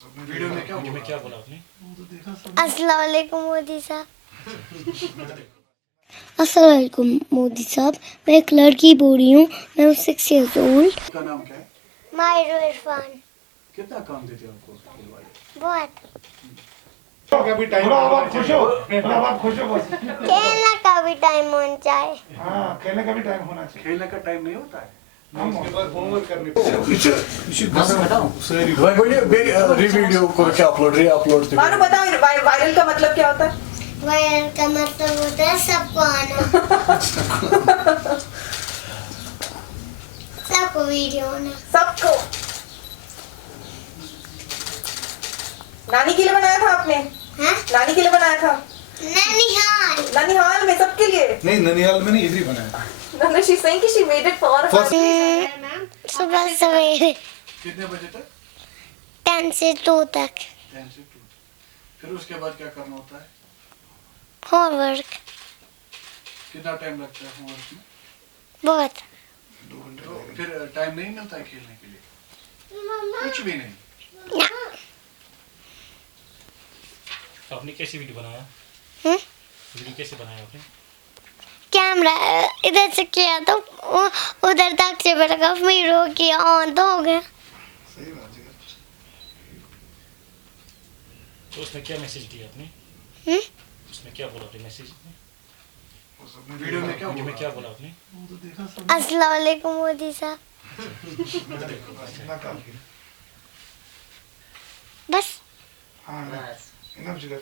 Video में क्या बोला आपने? अस्सलाम वालेकुम मोदी साहब। अस्सलाम वालेकुम मोदी साहब। मैं एक लड़की बोल रही हूँ। मैं हूँ 6 years old। का नाम क्या है? माहिर इरफान। कितना काम देते हैं आपको स्कूल वाले? बहुत कभी टाइम खुश हो बस। खेलने का भी टाइम होना चाहिए। हाँ, खेलने का भी टाइम होना चाहिए। खेलने का टाइम नहीं होता है। उसके बाद होमवर्क करने वीडियो को क्या अपलोड मानो बताओ वायरल का मतलब क्या होता है? वायरल का मतलब होता है सबको आना, सबको वीडियो आना। सबको। नानी के लिए बनाया था आपने? हाँ? नानी के लिए बनाया था? ननिहाल। ननिहाल में सबके लिए? नहीं, ननिहाल में नहीं, इधर ही बनाया। No, she's saying कि she made it for her. सुबह सवेरे कितने बजे तक? 10 से 2 तक 10 से 2। फिर उसके बाद क्या करना होता है? होमवर्क। कितना टाइम लगता है होमवर्क में? बहुत। तो फिर टाइम नहीं मिलता है खेलने के लिए? कुछ भी नहीं। ना। आपने कैसी वीडियो बनाया? वीडियो कैसे बनाया आपने? कैमरा इधर से किया तो उधर तक से लगा, फिर वो किया ऑन तो हो गया। सही बात है। तो उसमें क्या मैसेज दिया आपने? उसमें क्या बोला आपने मैसेज में? वीडियो में क्या बोला आपने? अस्सलाम वालेकुम मोदी साहब। बस हाँ, इनफ जिगर।